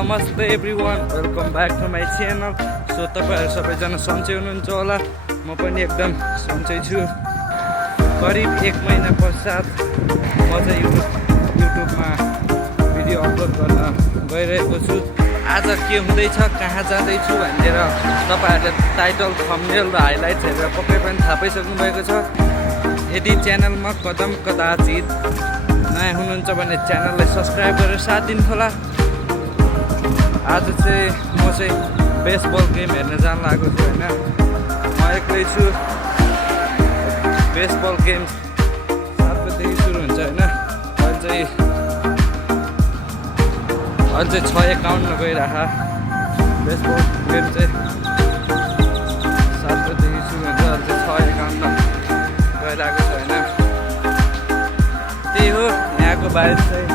नमस्ते everyone, welcome back to my channel. So तपाईँहरू सबैजना सन्चै हुनुहुन्छ होला, म पनि एकदम सन्चै छु। करिब 1 महिना पश्चात म चाहिँ युट्युबमा भिडियो अपलोड गर्न गइरहेको छु। आज के हुँदैछ, कहाँ जाँदैछु भनेर तपाईँहरूले टाइटल, थम्बनेल र हाइलाइट्स हेरेर पक्कै पनि थाहा पाइसक्नु भएको छ। यदि च्यानलमा कदम कदाचित नयाँ हुनुहुन्छ भने च्यानललाई सब्सक्राइब गरेर साथ दिनुहोला। आज चाहिँ म चाहिँ बेसबल गेम हेर्न जान लागेको छु होइन। म एक्लै छु। बेसबल गेम 7 बजेदेखि सुरु हुन्छ होइन। अहिले चाहिँ 6:51 गइरहेको। बेसबल गेम चाहिँ 7 बजेदेखि सुरु हुन्छ। अहिले चाहिँ 6:51 गइरहेको छ होइन। त्यही हो यहाँको बाहिर चाहिँ।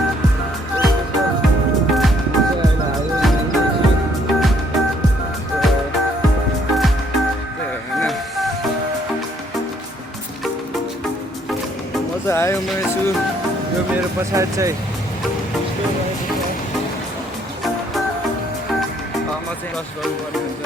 आयो म छु। यो मेरो पछाडि चाहिँ म चाहिँ कस गर्नुपर्ने हुन्छ।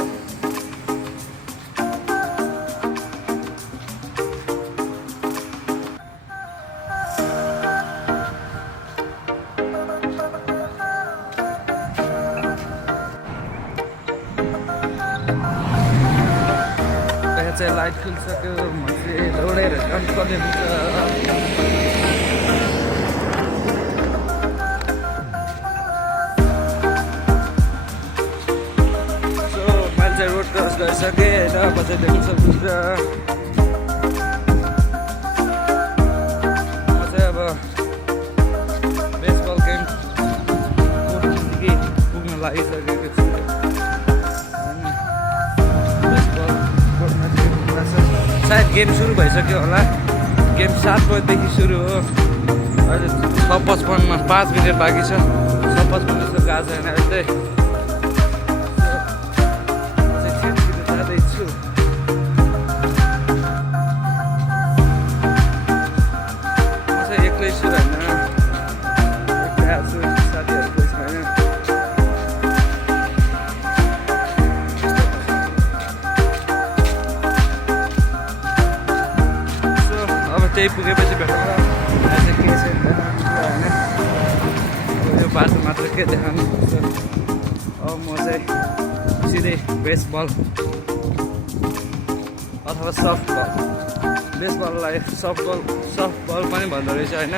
त्यहाँ चाहिँ लाइट खुलिसक्यो। म चाहिँ दौडेर जानुपर्ने हुन्छ। रोड क्रस गरिसकेँ होइन। पछि देख्न सक्नुहुन्छ म चाहिँ अब बेसबल गेम पुग्न लागिसकेको छु होइन। बेसबल कोर्टमा चाहिँ पुग्न सायद गेम सुरु भइसक्यो होला। गेम 7 बजेदेखि सुरु हो। अहिले 6:55 5 मिनट बाँकी छ। 6:55 जस्तो गएको छैन अहिले चाहिँ। त्यही पुगेपछि भेटौँला। अहिले के छ होइन। यो बाटो मात्र के देखाउनु पर्छ। अब म चाहिँ सिधै बेसबल अथवा सफ्टबल, बेसबललाई सफ्टबल पनि भन्दो रहेछ होइन।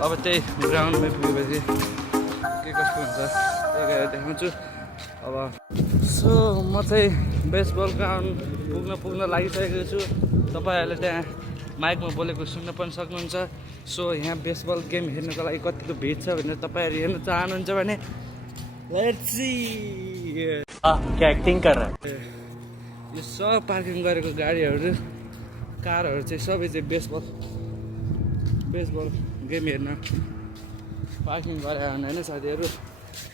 अब त्यही ग्राउन्डमै पुगेपछि के कस्तो हुन्छ त्यही गएर देखाउँछु अब। सो म चाहिँ बेसबल ग्राउन्ड पुग्न लागिसकेको छु। तपाईँहरूले त्यहाँ माइकमा बोलेको सुन्न पनि सक्नुहुन्छ। सो यहाँ बेसबल गेम हेर्नको लागि कतिको भिड छ भनेर तपाईँहरू हेर्न चाहनुहुन्छ भने लेट्स सी। क्या एक्टिङ कर रहा है। यो सब पार्किङ गरेको गाडीहरू, कारहरू चाहिँ सबै चाहिँ बेसबल गेम हेर्न पार्किङ गरेर होइन साथीहरू।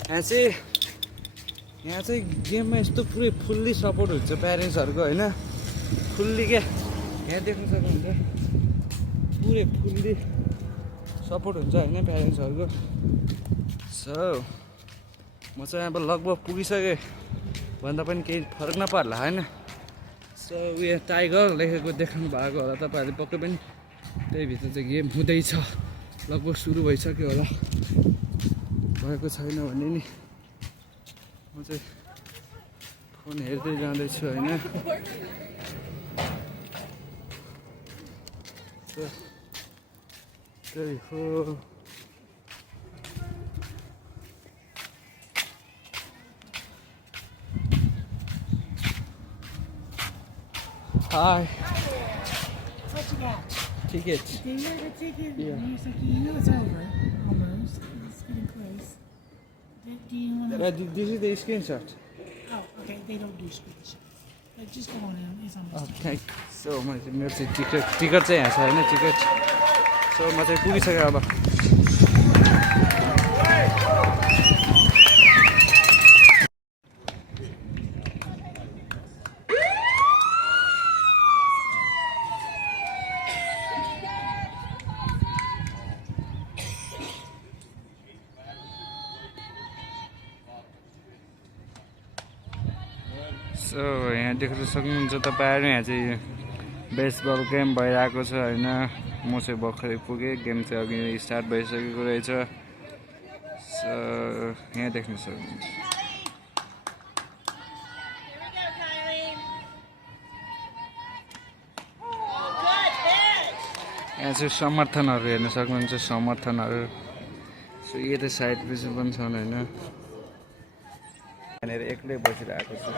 यहाँ चाहिँ गेममा यस्तो पुरै फुल्ली सपोर्ट हुन्छ प्यारेन्ट्सहरूको होइन। फुल्ली क्या यहाँ देख्न सक्नुहुन्छ पुरै फुल्ली सपोर्ट हुन्छ होइन प्यारेन्ट्सहरूको। सो म चाहिँ अब लगभग पुगिसकेँ भन्दा पनि केही फरक नपर्ला होइन। सो उयो टाइगर लेखेको देख्नु भएको होला तपाईँहरूले पक्कै पनि। त्यही भित्र चाहिँ गेम हुँदैछ। लगभग सुरु भइसक्यो होला। भएको छैन भने नि म चाहिँ फोन हेर्दै जाँदैछु होइन। त्यही हो। Hi. What you got? Ticket. Do you have a ticket? Yeah. It's like, you know it's over. Almost. It's getting close. Do you want to... This is the screenshot. Oh, okay. They don't do screenshots. But just go on in. It's almost over. Okay. So मेरो चाहिँ ticket चाहिँ यहाँ छ होइन। Ticket so म चाहिँ पुगिसकेँ अब। So यहाँ देख्न सक्नुहुन्छ तपाईँहरू यहाँ चाहिँ बेसबल गेम भइरहेको छ होइन म चाहिँ भर्खरै पुगेँ गेम चाहिँ अघि स्टार्ट भइसकेको रहेछ सो यहाँ देख्न सक्नुहुन्छ यहाँ चाहिँ समर्थनहरू हेर्न सक्नुहुन्छ समर्थनहरू सो यता साइड पछि पनि छन् होइन यहाँनिर एक्लै बसिरहेको छु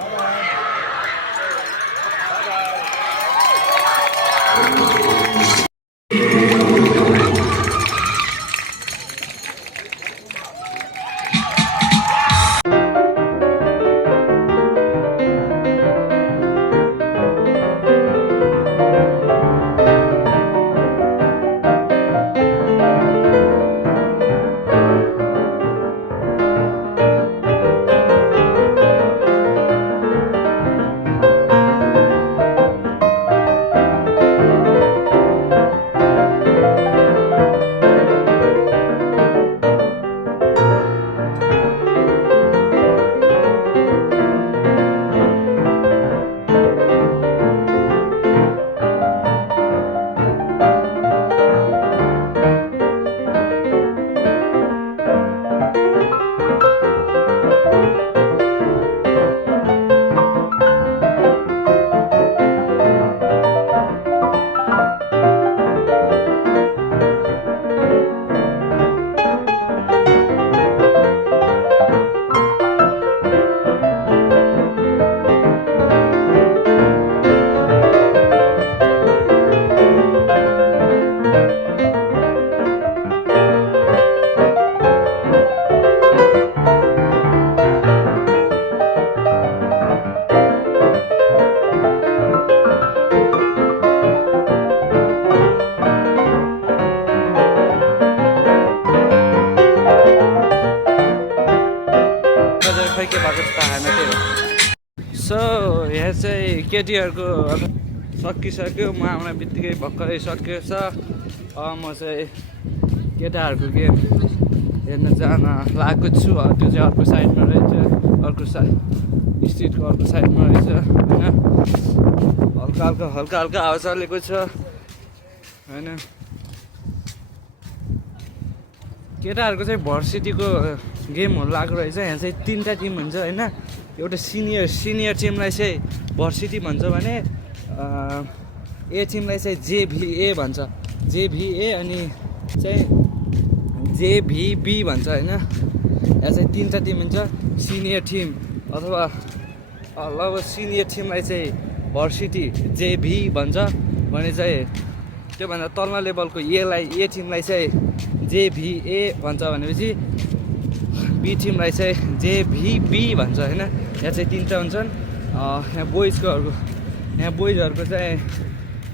के भएको त थाहा थिएन सो यहाँ चाहिँ केटीहरूको सकिसक्यो म आउने बित्तिकै भर्खरै सकिएको छ म चाहिँ केटाहरूको गेम हेर्न जान लागेको छु त्यो चाहिँ अर्को साइडमा रहेछ अर्को स्ट्रिटको अर्को साइडमा रहेछ होइन हल्का हल्का हावा चलेको छ होइन केटाहरूको चाहिँ भर्सिटीको गेमहरू लाग्दो रहेछ यहाँ चाहिँ 3टा टिम हुन्छ होइन एउटा सिनियर टिमलाई चाहिँ भर्सिटी भन्छ भने ए टिमलाई चाहिँ जेभिए भन्छ जेभिए अनि चाहिँ जेभिबी भन्छ होइन यहाँ चाहिँ 3टा टिम हुन्छ सिनियर टिम अथवा अब सिनियर टिमलाई चाहिँ भर्सिटी जेभी भन्छ भने चाहिँ त्योभन्दा तल्लो लेभलको ए टिमलाई चाहिँ जेभिए भन्छ भनेपछि बी टिमलाई चाहिँ जेभिबी भन्छ होइन यहाँ चाहिँ 3टा हुन्छन् यहाँ बोइजहरूको चाहिँ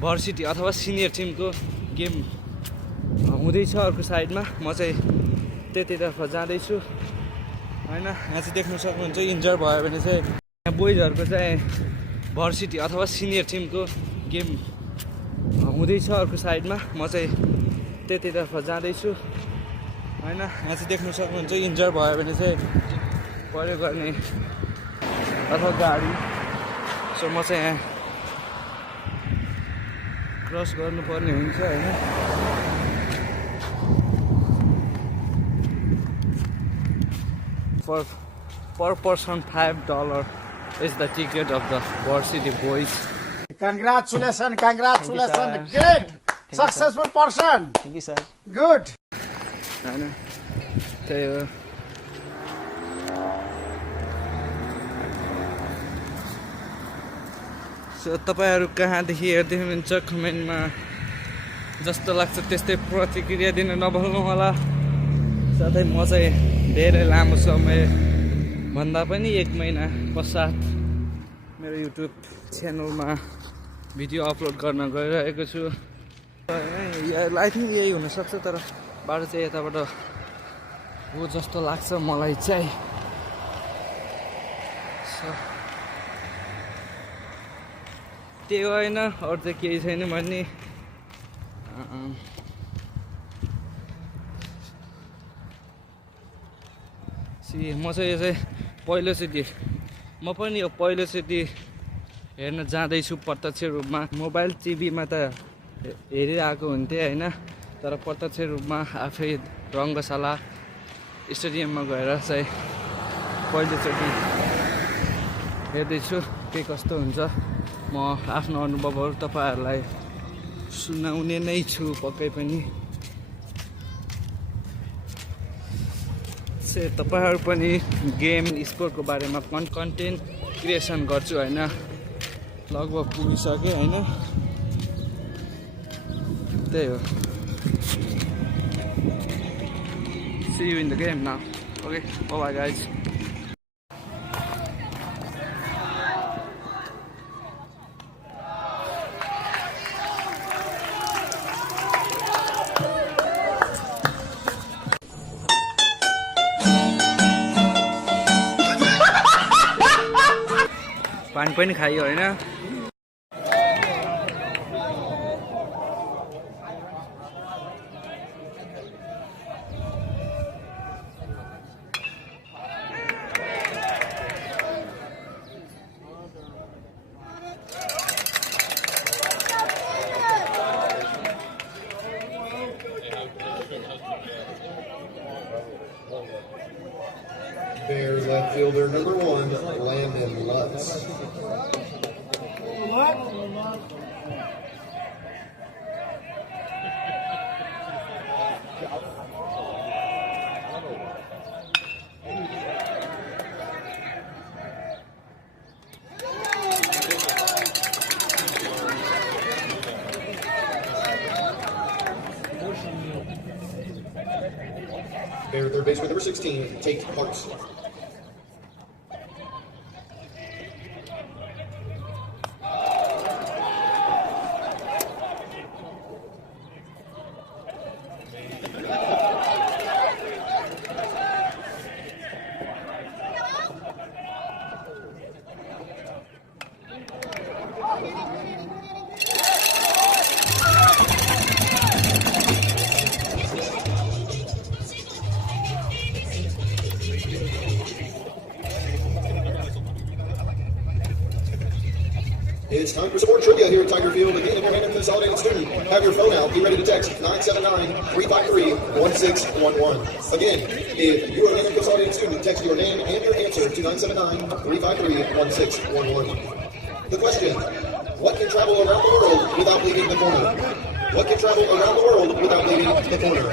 भर्सिटी अथवा सिनियर टिमको गेम हुँदैछ अर्को साइडमा म चाहिँ त्यतितर्फ जाँदैछु होइन यहाँ चाहिँ देख्न सक्नुहुन्छ इन्जर भयो भने चाहिँ यहाँ बोइजहरूको चाहिँ भर्सिटी अथवा सिनियर टिमको गेम हुँदैछ अर्को साइडमा म चाहिँ त्यतितर्फ जाँदैछु होइन यहाँ चाहिँ देख्न सक्नुहुन्छ इन्जर भयो भने चाहिँ प्रयोग गर्ने अथवा गाडी सो म चाहिँ यहाँ क्रस गर्नुपर्ने हुन्छ होइन per person $5 is the ticket of the varsity boys. Congratulations. Great. Successful person. Thank you, sir. Good. होइन त्यही हो सो तपाईँहरू कहाँदेखि हेर्दै हुनुहुन्छ कमेन्टमा जस्तो लाग्छ त्यस्तै प्रतिक्रिया दिन नभुल्नु होला साथै म चाहिँ धेरै लामो समय भन्दा पनि 1 महिना पश्चात मेरो युट्युब च्यानलमा भिडियो अपलोड गर्न गइरहेको छु लाइफ नै यही हुनसक्छ तर बाटो चाहिँ यताबाट हो जस्तो लाग्छ मलाई चाहिँ त्यही होइन अरू चाहिँ केही छैन भन्ने म चाहिँ यो चाहिँ पहिलोचोटि म पनि यो पहिलोचोटि हेर्न जाँदैछु प्रत्यक्ष रूपमा। मोबाइल टिभीमा त हेरिरहेको हुन्थेँ होइन, तर प्रत्यक्ष रूपमा आफै रङ्गशाला स्टेडियममा गएर चाहिँ पहिलोचोटि हेर्दैछु के कस्तो हुन्छ। म आफ्नो अनुभवहरू तपाईँहरूलाई सुनाउने नै छु पक्कै पनि। तपाईँहरू पनि गेम स्पोर्टको बारेमा कन्टेन्ट क्रिएसन गर्छु होइन, लगभग पुगिसकेँ होइन, त्यही हो। See you in the game now. Okay, bye guys. पानी पनि खायो होइन। Bears left fielder number 1, Landon Lutz. Bear third baseman number 16, Tate Parks. It's time for some more trivia here at Tiger Field. Again, if you're a consolidated student, have your phone out. Be ready to text 979-353-1611. Again, if you are a consolidated student, text your name and your answer to 979-353-1611. The question, what can travel around the world without leaving the corner? What can travel around the world without leaving the corner?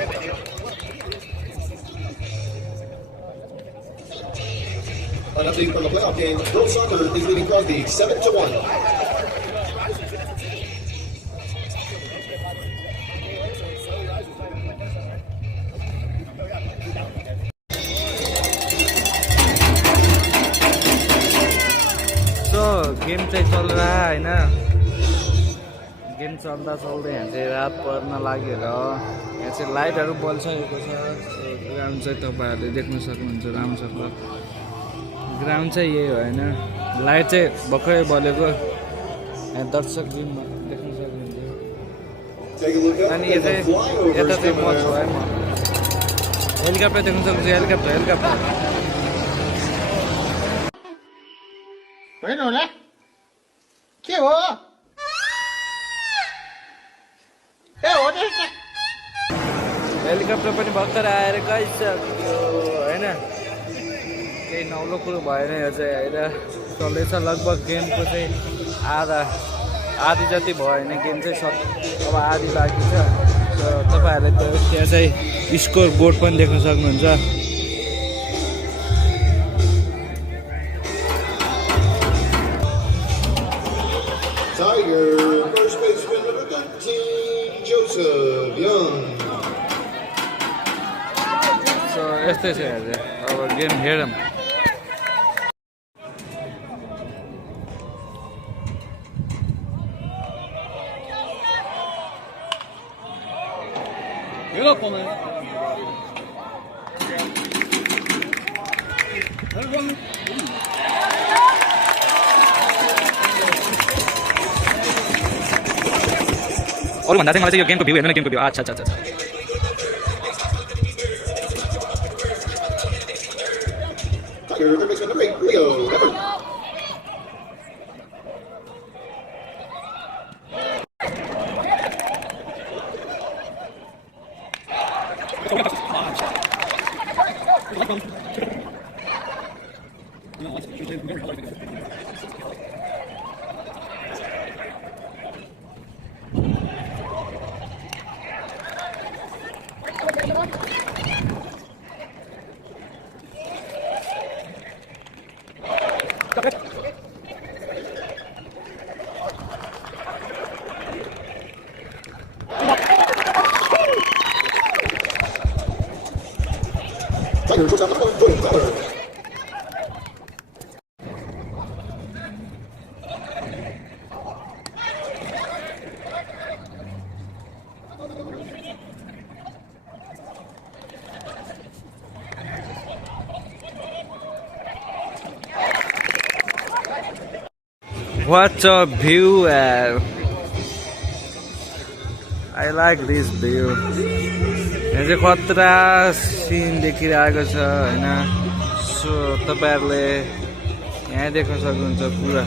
An update from the playoff game. Girls soccer is leading Crosby 7-1. Game चाहिँ चल रहा है होइन। Game चल्दा चल्दै यहाँ चाहिँ रात पर्न लागेर यहाँ चाहिँ लाइटहरू बलिसकेको छ। ग्राउन्ड चाहिँ तपाईँहरूले देख्न सक्नुहुन्छ राम्रोसँग। ग्राउन्ड चाहिँ यही हो होइन, लाइट चाहिँ भर्खरै बलेको यहाँ दर्शक जिममा देख्न सक्नुहुन्छ। अनि यता चाहिँ म छु है, म हेलिकप्टर देख्न सक्नुहुन्छ। हेलिकप्टर होइन होला के हो हेलिकप्टर पनि भर्खर आएर गइसक्यो होइन। केही नौलो कुरो भएन यो चाहिँ होइन, चल्दैछ। लगभग गेमको चाहिँ आधी जति भयो होइन, गेम चाहिँ अब आधी बाँकी छ। तपाईँहरूले त त्यहाँ चाहिँ स्कोर बोर्ड पनि देख्न सक्नुहुन्छ। Tiger, first baseman number 13, Joseph Young. यस्तै छ यहाँ चाहिँ अब गेम हेरौँ। अरूभन्दा चाहिँ मलाई चाहिँ यो गेमको भ्यू हेर्नु न, गेमको भ्यू। अच्छा। Tiger took out the front foot color. What a view! I like this view. यहाँ चाहिँ खतरा सिन देखिरहेको छ होइन सो तपाईँहरूले यहाँ देख्न सक्नुहुन्छ पुरा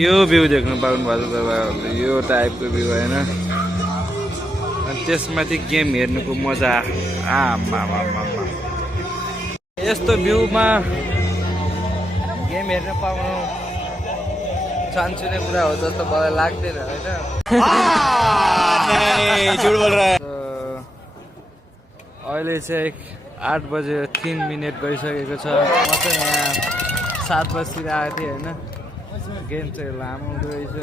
यो भ्यू देख्नु पाउनु भएको छ तपाईँहरूले यो टाइपको भ्यू होइन अनि त्यसमाथि गेम हेर्नुको मजा आमा यस्तो भ्यूमा गेम हेर्न पाउनु चान्सुने कुरा हो जस्तो मलाई लाग्दैन होइन अहिले चाहिँ 8 बजे 3 मिनट गइसकेको छ म चाहिँ यहाँ 7 बजीतिर आएको थिएँ होइन गेम चाहिँ लामो हुँदो रहेछ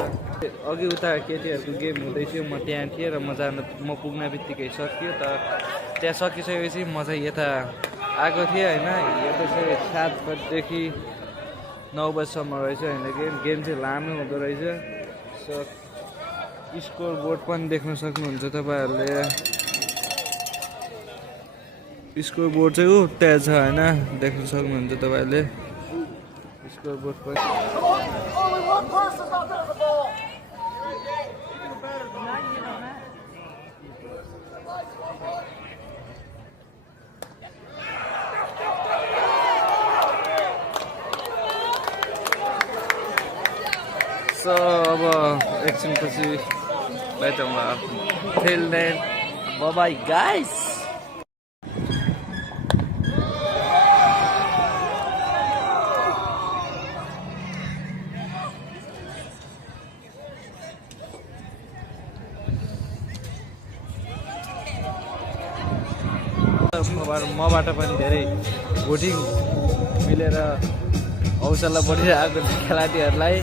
अघि उता केटीहरूको गेम हुँदैथ्यो म त्यहाँ थिएँ र म पुग्न बित्तिकै सकियो तर त्यहाँ सकिसकेपछि म चाहिँ यता आएको थिएँ होइन यता चाहिँ 7 बजीदेखि 9 बजीसम्म रहेछ होइन गेम चाहिँ लामो हुँदो रहेछ सो स्कोर बोर्ड पनि देख्न सक्नुहुन्छ तपाईँहरूले स्कोर बोर्ड चाहिँ त्यहाँ छ होइन देख्न सक्नुहुन्छ तपाईँहरूले स्कोर बोर्ड पनि सो अब एकछिनपछि भेटौँला till then bye bye guys मबाट पनि धेरै भोटिङ मिलेर हौसला बढिरहेको छ खेलाडीहरूलाई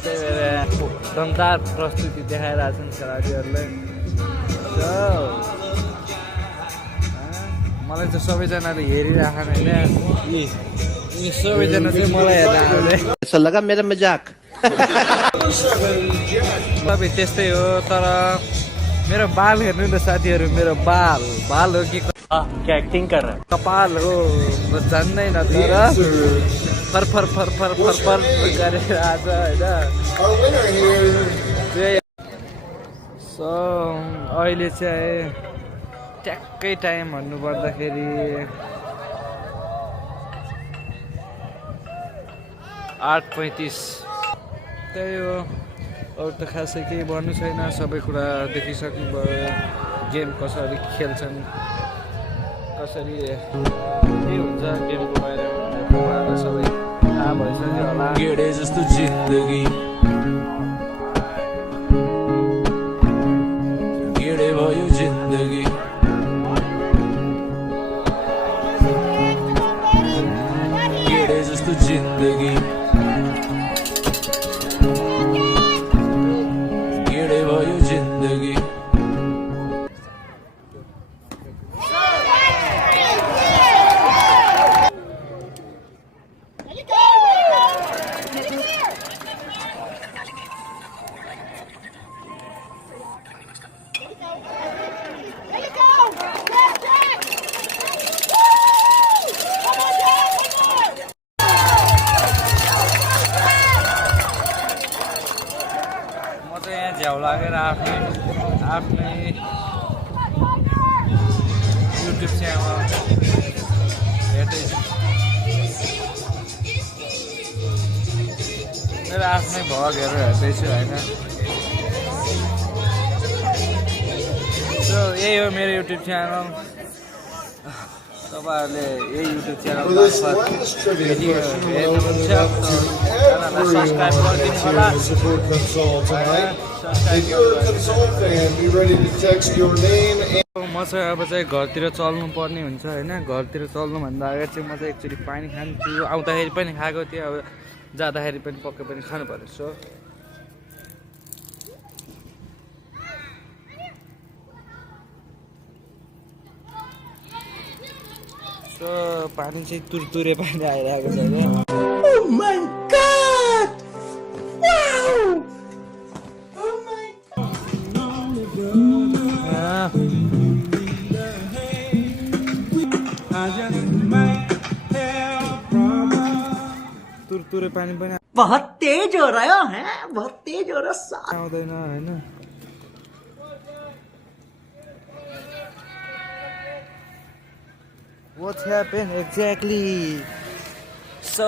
त्यही भएर दमदार प्रस्तुति देखाइरहेछन् खेलाडीहरूले मलाई चाहिँ सबैजनाले हेरिराखन होइन यी सबैजना चाहिँ मलाई हेर्न आउने ऐसा लगा मेरा मजाक तपाईँ त्यस्तै हो तर मेरो बाल हेर्नु न साथीहरू मेरो बाल हो कि क्या एक्टिंग कर रहा है कपाल हो म जान्दैन तर फर गरेर आज होइन सो अहिले चाहिँ ट्याक्कै टाइम भन्नुपर्दाखेरि 8:35 त्यही हो अरू त खासै केही भन्नु छैन सबै कुरा देखिसक्नुभयो गेम कसरी खेल्छन् कसरी के हुन्छ गेमको बारेमा सबै थाहा भइसक्यो होला गेडे जस्तो जिन्दगी गेडे भयो जिन्दगी गेडे जस्तो जिन्दगी गेडे भयो जिन्दगी झ्याउ लागेर आफ्नै युट्युब च्यानल हेर्दैछु मेरो आफ्नै भगहरू हेर्दैछु होइन सो यही हो मेरो युट्युब च्यानल तपाईँहरूले यही YouTube channel For this last trivia question, we'll open it up to every volunteer to support Console tonight. If you're a Console fan, be ready to text your name and म चाहिँ अब चाहिँ घरतिर चल्नु पर्ने हुन्छ होइन घरतिर चल्नुभन्दा अगाडि चाहिँ म चाहिँ एकचोटि पानी खान्छु आउँदाखेरि पनि खाएको थिएँ अब जाँदाखेरि पनि पक्कै पनि खानु पर्यो सो पानी चाहिँ तुरतुरे पानी आइरहेको छ क्या तुरतुरे पानी पनि बहुत तेज हो रहा है बहुत तेज हो रहा आउँदैन होइन What happened exactly? So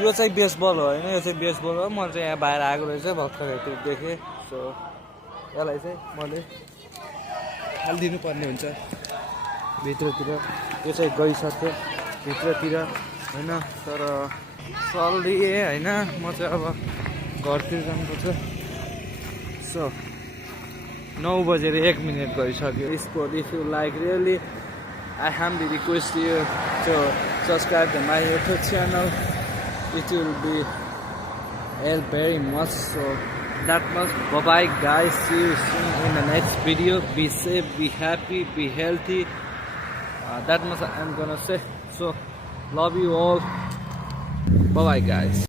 यो चाहिँ बेसबल हो होइन यो चाहिँ बेसबल हो म चाहिँ यहाँ बाहिर आएको रहेछ भर्खर त्यो देखेँ सो यसलाई चाहिँ मैले हालिदिनु पर्ने हुन्छ भित्रतिर यो चाहिँ गइसक्यो भित्रतिर होइन तर चलिदिएँ होइन म चाहिँ अब घरतिर जानुपर्छ सो 9:01 गइसक्यो sport if you like really I humbly request you to subscribe to my YouTube channel. It will be help very much. So that much. Bye bye guys. See you soon in the next video. Be safe, be happy, be healthy. That much I'm gonna say. So love you all. Bye bye guys.